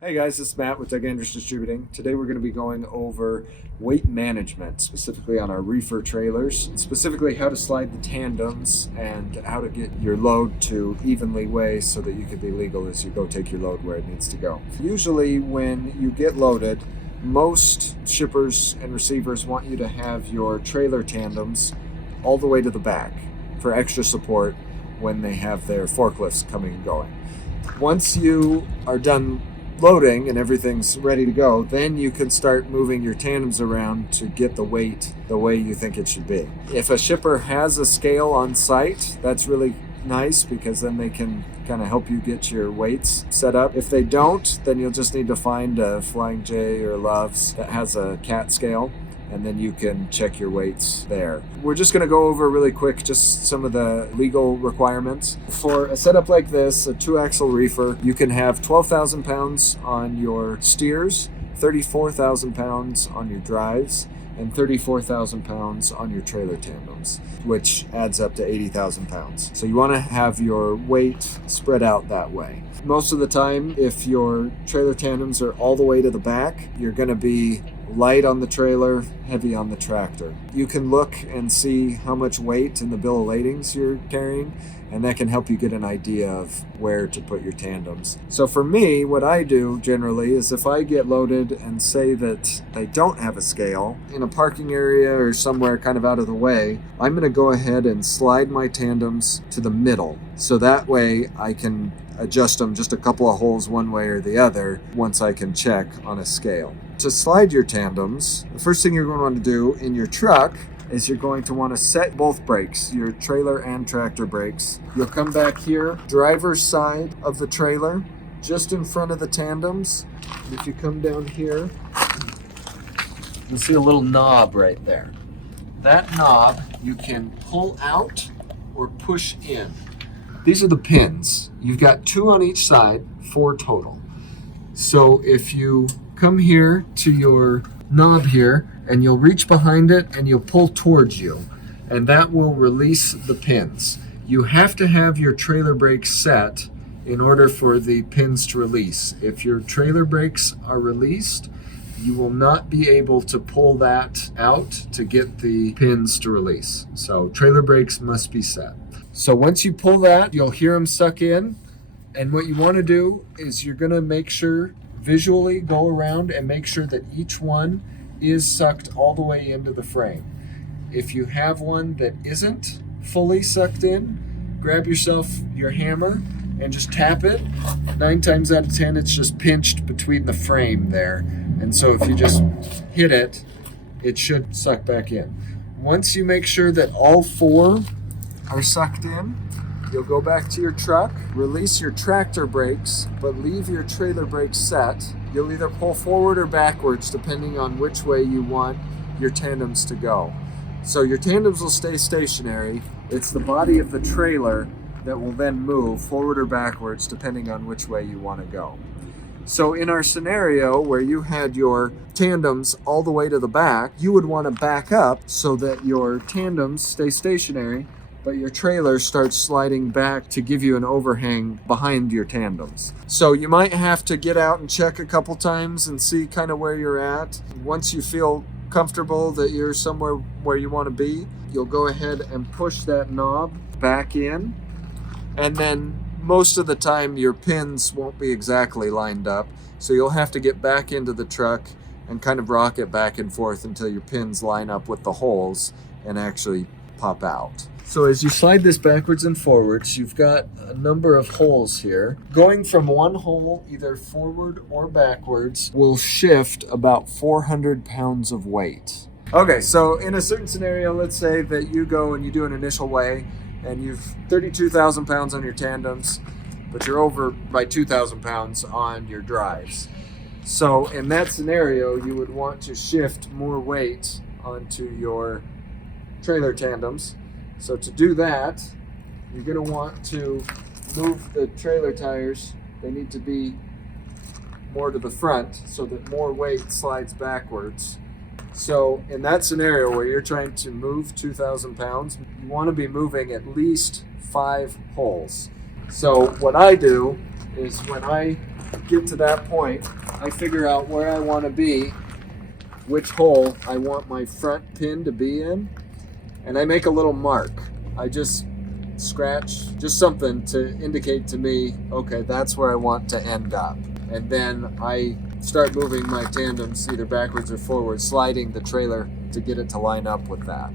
Hey guys, this is Matt with Doug Andrews Distributing. Today we're going to be going over weight management, specifically on our reefer trailers, specifically how to slide the tandems and how to get your load to evenly weigh so that you can be legal as you go take your load where it needs to go. Usually when you get loaded, most shippers and receivers want you to have your trailer tandems all the way to the back for extra support when they have their forklifts coming and going. Once you are done loading and everything's ready to go, then you can start moving your tandems around to get the weight the way you think it should be. If a shipper has a scale on site, that's really nice because then they can kind of help you get your weights set up. If they don't, then you'll just need to find a Flying J or Love's that has a cat scale, and then you can check your weights there. We're just going to go over really quick just some of the legal requirements. For a setup like this, a 2-axle reefer, you can have 12,000 pounds on your steers, 34,000 pounds on your drives, and 34,000 pounds on your trailer tandems, which adds up to 80,000 pounds. So you want to have your weight spread out that way. Most of the time, if your trailer tandems are all the way to the back, you're going to be light on the trailer, heavy on the tractor. You can look and see how much weight in the bill of ladings you're carrying, and that can help you get an idea of where to put your tandems. So for me, what I do generally is if I get loaded and say that they don't have a scale in a parking area or somewhere kind of out of the way, I'm going to go ahead and slide my tandems to the middle. So that way I can adjust them just a couple of holes one way or the other once I can check on a scale. To slide your tandems, the first thing you're going to want to do in your truck is you're going to want to set both brakes, your trailer and tractor brakes. You'll come back here, driver's side of the trailer, just in front of the tandems. And if you come down here, you'll see a little knob right there. That knob you can pull out or push in. These are the pins. You've got 2 on each side, 4 total. So if you come here to your knob here and you'll reach behind it and you'll pull towards you, and that will release the pins. You have to have your trailer brakes set in order for the pins to release. If your trailer brakes are released, you will not be able to pull that out to get the pins to release. So trailer brakes must be set. So once you pull that, you'll hear them suck in, and what you want to do is you're going to make sure, visually go around and make sure that each one is sucked all the way into the frame. If you have one that isn't fully sucked in, grab yourself your hammer and just tap it. 9 times out of 10, it's just pinched between the frame there. And so if you just hit it, it should suck back in. Once you make sure that all 4 are sucked in, you'll go back to your truck, release your tractor brakes, but leave your trailer brakes set. You'll either pull forward or backwards depending on which way you want your tandems to go. So your tandems will stay stationary. It's the body of the trailer that will then move forward or backwards depending on which way you want to go. So in our scenario where you had your tandems all the way to the back, you would want to back up so that your tandems stay stationary, but your trailer starts sliding back to give you an overhang behind your tandems. So you might have to get out and check a couple times and see kind of where you're at. Once you feel comfortable that you're somewhere where you want to be, you'll go ahead and push that knob back in, and then most of the time your pins won't be exactly lined up, so you'll have to get back into the truck and kind of rock it back and forth until your pins line up with the holes and actually pop out. So as you slide this backwards and forwards, you've got a number of holes here. Going from one hole either forward or backwards will shift about 400 pounds of weight. Okay, so in a certain scenario, let's say that you go and you do an initial weigh and you've 32,000 pounds on your tandems, but you're over by 2,000 pounds on your drives. So in that scenario, you would want to shift more weight onto your trailer tandems. So to do that, you're going to want to move the trailer tires. They need to be more to the front so that more weight slides backwards. So in that scenario where you're trying to move 2,000 pounds, you want to be moving at least 5 holes. So what I do is when I get to that point, I figure out where I want to be, which hole I want my front pin to be in, and I make a little mark. I just scratch just something to indicate to me, okay, that's where I want to end up. And then I start moving my tandems either backwards or forwards, sliding the trailer to get it to line up with that.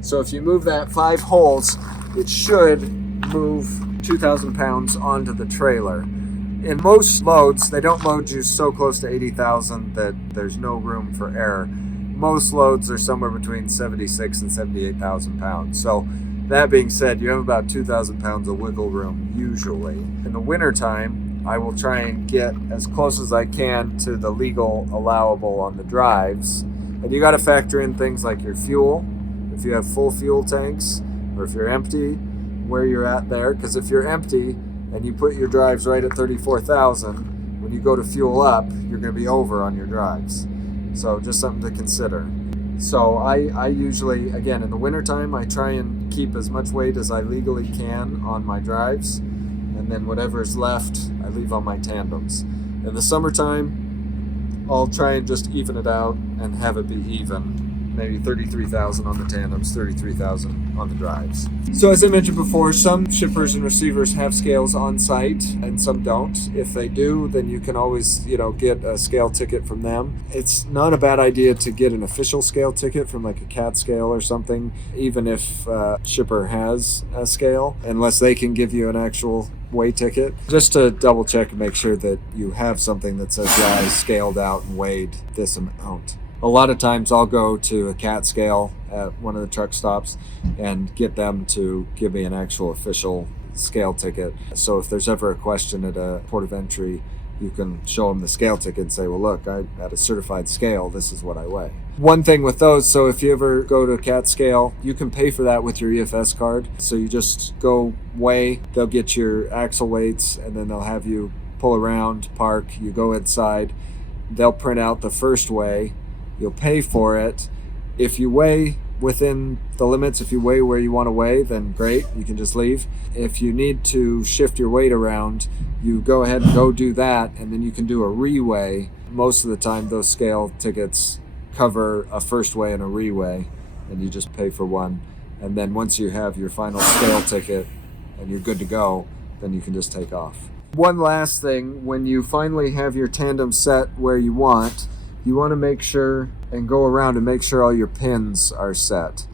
So if you move that 5 holes, it should move 2,000 pounds onto the trailer. In most loads, they don't load you so close to 80,000 that there's no room for error. Most loads are somewhere between 76 and 78,000 pounds. So that being said, you have about 2,000 pounds of wiggle room usually. In the wintertime, I will try and get as close as I can to the legal allowable on the drives. And you got to factor in things like your fuel, if you have full fuel tanks, or if you're empty, where you're at there. Because if you're empty and you put your drives right at 34,000, when you go to fuel up, you're going to be over on your drives. So just something to consider. So I usually, again, in the wintertime, I try and keep as much weight as I legally can on my drives. And then whatever's left, I leave on my tandems. In the summertime, I'll try and just even it out and have it be even. Maybe 33,000 on the tandems, 33,000 on the drives. So as I mentioned before, some shippers and receivers have scales on site and some don't. If they do, then you can always, get a scale ticket from them. It's not a bad idea to get an official scale ticket from like a CAT scale or something, even if shipper has a scale, unless they can give you an actual weigh ticket, just to double check and make sure that you have something that says, yeah, I scaled out and weighed this amount. A lot of times I'll go to a CAT scale at one of the truck stops and get them to give me an actual official scale ticket. So if there's ever a question at a port of entry, you can show them the scale ticket and say, well, look, I at a certified scale, this is what I weigh. One thing with those, so if you ever go to a CAT scale, you can pay for that with your EFS card. So you just go weigh, they'll get your axle weights, and then they'll have you pull around, park, you go inside, they'll print out the first weigh, you'll pay for it. If you weigh within the limits, if you weigh where you want to weigh, then great, you can just leave. If you need to shift your weight around, you go ahead and go do that, and then you can do a re-weigh. Most of the time, those scale tickets cover a first weigh and a re-weigh, and you just pay for one. And then once you have your final scale ticket and you're good to go, then you can just take off. One last thing, when you finally have your tandem set where you want to make sure and go around and make sure all your pins are set.